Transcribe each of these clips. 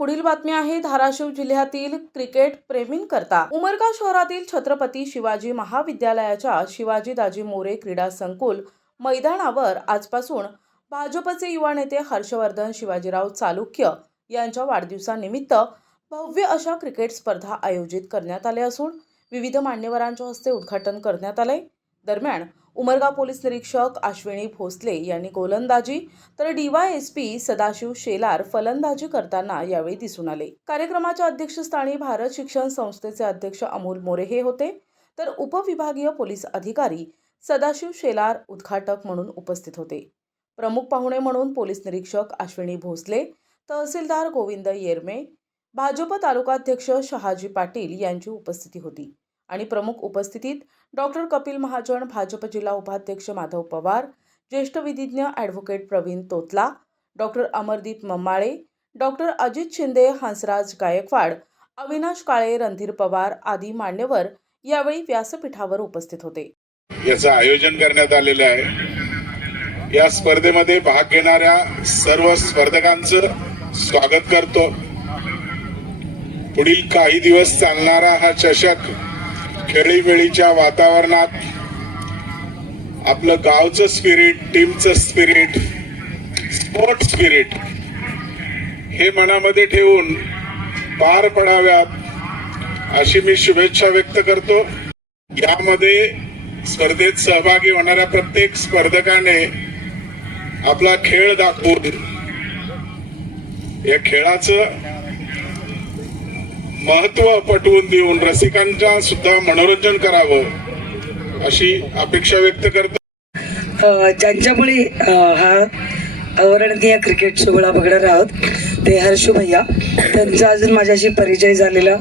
पुढील बातमी आहे धाराशिव जिल्ह्यातील क्रिकेट प्रेमींकरता। उमरगा शहरातील छत्रपती शिवाजी महाविद्यालयाच्या शिवाजी दाजी मोरे क्रीडा संकुल मैदानावर आजपासून भाजपचे युवा नेते हर्षवर्धन शिवाजीराव चालुक्य यांच्या वाढदिवसानिमित्त भव्य अशा क्रिकेट स्पर्धा आयोजित करण्यात आल्या असून विविध मान्यवरांच्या हस्ते उद्घाटन करण्यात आले। दरम्यान उमरगा पोलीस निरीक्षक अश्विनी भोसले यांनी गोलंदाजी तर डीवायएसपी सदाशिव शेलार फलंदाजी करताना यावेळी दिसून आले। कार्यक्रमाच्या अध्यक्षस्थानी भारत शिक्षण संस्थेचे अध्यक्ष अमोल मोरे हे होते, तर उपविभागीय पोलीस अधिकारी सदाशिव शेलार उद्घाटक म्हणून उपस्थित होते। प्रमुख पाहुणे म्हणून पोलीस निरीक्षक अश्विनी भोसले, तहसीलदार गोविंद येरमे, भाजप तालुकाध्यक्ष शहाजी पाटील यांची उपस्थिती होती आणि प्रमुख उपस्थितीत डॉक्टर कपिल महाजन, भाजप जिल्हा उपाध्यक्ष माधव पवार, ज्येष्ठ विधिज्ञ advocate Praveen Totla, doctor Amardeep Mammale, doctor Ajit Shinde, Hansraj Gaikwad, Avinash Kale, Randhir Pawar आदी मान्यवर यावेळी व्यासपीठावर उपस्थित होते। याचं आयोजन करण्यात आलेलं आहे। या स्पर्धेमध्ये भाग घेणाऱ्या सर्व स्पर्धकांचं स्वागत करतो। पुढील काही दिवस चालणारा हा चषक खेळीमेळीच्या वातावरणात आपलं गावचं स्पिरिट, टीमचं स्पिरिट, स्पोर्ट स्पिरिट हे मनामध्ये ठेवून पार पडाव्यात अशी मी शुभेच्छा व्यक्त करतो। यामध्ये स्पर्धेत सहभागी होणाऱ्या प्रत्येक स्पर्धकाने आपला खेळ दाखवून या खेळाचं महत्व पटवून देऊन रसिकांचा सुद्धा मनोरंजन करावं अशी अपेक्षा व्यक्त करतो। ज्यांच्यामुळे हा अवर्णनीय क्रिकेट सोहळा बघणार आहोत ते हर्षू भैया। त्यांचा अजून माझ्याशी परिचय झालेला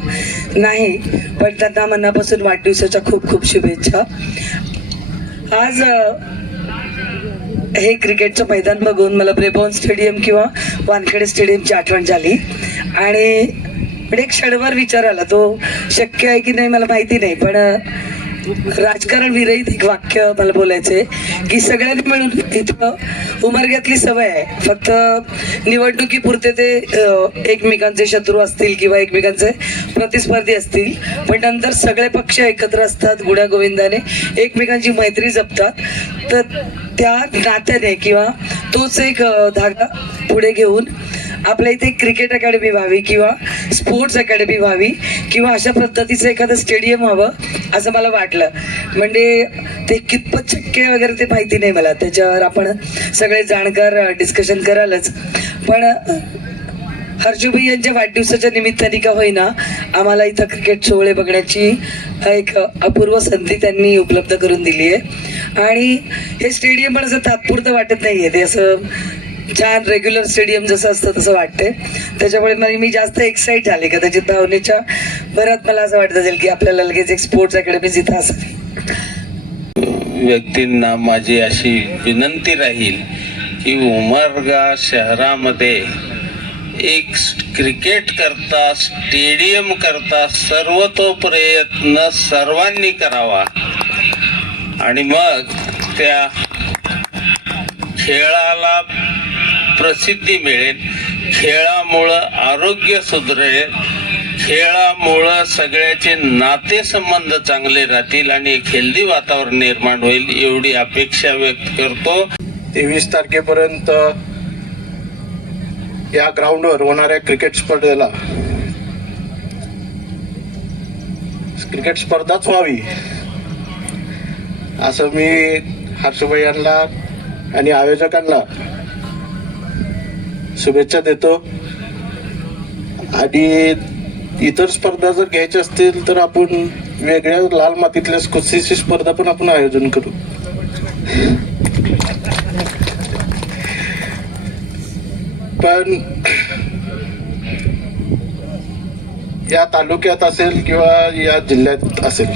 नाही, पण त्यांना मनापासून वाढदिवसाच्या खूप खूप शुभेच्छा। आज हे क्रिकेटचं मैदान बघून मला ब्रेबॉर्न स्टेडियम किंवा वानखेडे स्टेडियमची आठवण झाली आणि पण एक क्षणभर विचार आला, तो शक्य आहे की नाही मला माहिती नाही, पण राजकारण विरहित एक वाक्य मला बोलायचंय की सगळ्यांनी मिळून इथं उमरग्यातली सवय आहे, फक्त निवडणुकीपुरते ते एकमेकांचे शत्रू असतील किंवा एकमेकांचे प्रतिस्पर्धी असतील, पण नंतर सगळे पक्ष एकत्र असतात, गुण्यागोविंदाने एकमेकांची मैत्री जपतात। तर त्या नात्याने किंवा तोच एक धागा पुढे घेऊन आपल्या इथे क्रिकेट अकॅडमी व्हावी किंवा स्पोर्ट्स अकॅडमी व्हावी किंवा अशा पद्धतीचं एखादं स्टेडियम व्हावं असं मला वाटलं। म्हणजे ते कितपत शक्य वगैरे ते माहिती नाही मला, त्याच्यावर आपण सगळे जाणकार डिस्कशन करालच, पण हर्षूभाई यांच्या वाढदिवसाच्या निमित्ताने का होईना आम्हाला इथं क्रिकेट सोहळे बघण्याची एक अपूर्व संधी त्यांनी उपलब्ध करून दिली आहे। आणि हे स्टेडियम पण असं तात्पुरतं वाटत नाहीये, ते असं छान रेग्युलर स्टेडियम जसं असतं तसं वाटतंय। त्याच्यामुळे मी जास्त एक्साइट झाले का त्याच्या भावनेच्या भरात मला असं वाटत असेल की आपल्याला लगेच एक स्पोर्ट्स अकॅडमी इथं असेल। व्यक्तींना माझी अशी विनंती राहील की उमरगा शहरामध्ये एक क्रिकेट करता, स्टेडियम करता सर्वतो प्रयत्न सर्वांनी करावा आणि मग त्या खेळाला प्रसिद्धी मिळेल, खेळामुळं आरोग्य सुधरेल, खेळामुळं सगळ्याचे नातेसंबंध चांगले राहतील आणि एक हेल्दी वातावरण निर्माण होईल एवढी अपेक्षा व्यक्त करतो। 23 तारखेपर्यंत या ग्राउंडवर होणाऱ्या क्रिकेट स्पर्धाच व्हावी असं मी हर्षभाई यांना आणि आयोजकांना शुभेच्छा देतो। आणि इतर स्पर्धा जर घ्यायच्या असतील तर आपण वेगळ्या लाल मातीतल्या कुस्तीची स्पर्धा पण आपण आयोजन करू। पण या तालुक्यात असेल किंवा या जिल्ह्यात असेल,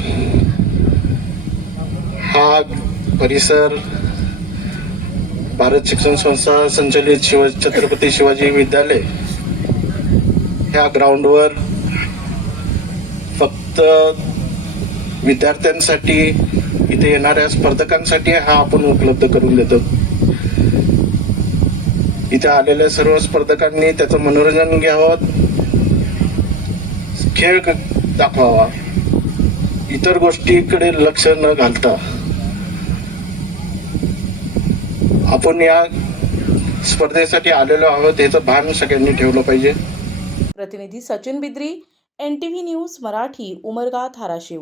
हा परिसर भारत शिक्षण संस्था संचलित छत्रपती शिवाजी विद्यालय ह्या ग्राउंडवर फक्त विद्यार्थ्यांसाठी, इथे येणाऱ्या स्पर्धकांसाठी हा आपण उपलब्ध करून देतो। इथे आलेल्या सर्व स्पर्धकांनी त्याचं मनोरंजन घ्यावं, खेळ दाखवावा, इतर गोष्टीकडे लक्ष न घालता आपण या स्पर्धेसाठी आलेलो आहोत याचं भान सगळ्यांनी ठेवलं पाहिजे. प्रतिनिधी सचिन बिद्री, NTV न्यूज मराठी, उमरगा, धाराशिव.